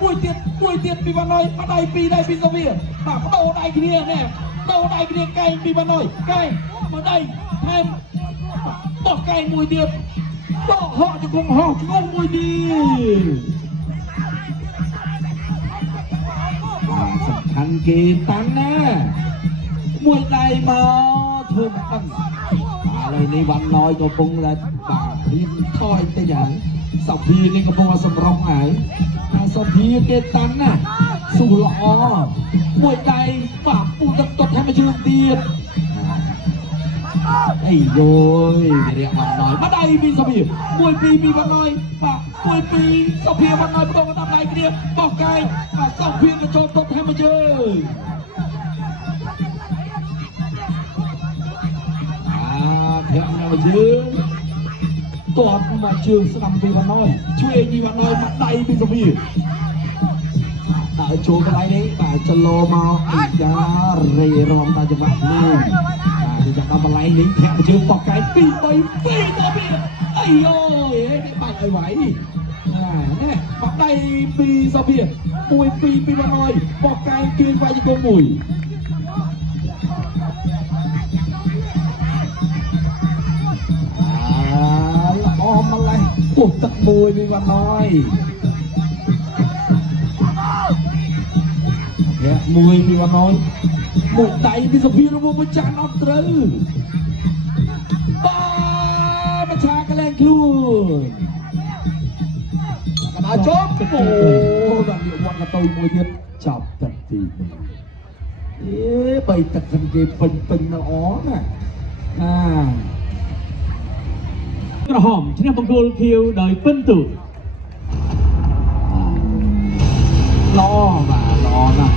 មួយទៀតពីបាណយបដៃពីរដៃពីសូវៀតបាទបដូរដៃគ្នាណែបដូរដៃគ្នាកែងពីបាណយកែងមួយដៃថែមបោះកែងមួយទៀតបោះហក់ជង្គង់ហោះជង្គង់មួយទៀតសំខាន់គេតាំងណាមួយដៃមកធ្វើមិនដឹងឥឡូវនេះវ៉ាន់ណយកំពុងតែបាទរៀនថយទៅយ៉ាងសភានេះកំពុងសម្រុងហើយសភាគេតាំងណាស៊ូល្អមួយដៃបាទពូទឹកតត់ให้มาជើងទៀតអីយយរៀបវ៉ាន់ណយមកដៃពីសភាមួយពីរពីវ៉ាន់ណយបាទមួយពីរសភាវ៉ាន់ណយបដូរតាមដៃគ្នាបោះកែងបាទសភាក៏ចូលតត់ให้มาជើងធាក់មកជើងតតមកជើងស្ដាំពីវ៉ាន់ណយជួយពីវ៉ាន់ណយមកដៃពីសភាចូលកន្លែងនេះបាទចលោមកអីយ៉ារេរំតាចង្វាក់នេះបាទទីចាប់ដល់កន្លែងនេះធាក់មកជើងបោះកែង2 3 2ទៅពីអីយោគេបាច់ឲ្យໄວនេះនេះបោះដៃពីសភាមួយពីពីវ៉ាន់ណយបោះកែងគៀងវាយជង្គង់មួយល្អម្លេះពោះទឹកមួយពីវ៉ាន់ណយមួយពីវ៉ាន់ណយមួយដៃពីសភារបស់ម្ចាស់អត់ត្រូវបាទម្ចាស់កលែងខ្លួនកណ្ដាលជប់អូដល់វាវត្តកតុយមួយទៀតចាប់ទឹកទីបីទឹកខាងគេពេញល្អណាក្រហមឈ្នះបង្គោលខៀវដោយពិនទូល្អបាទល្អណាស់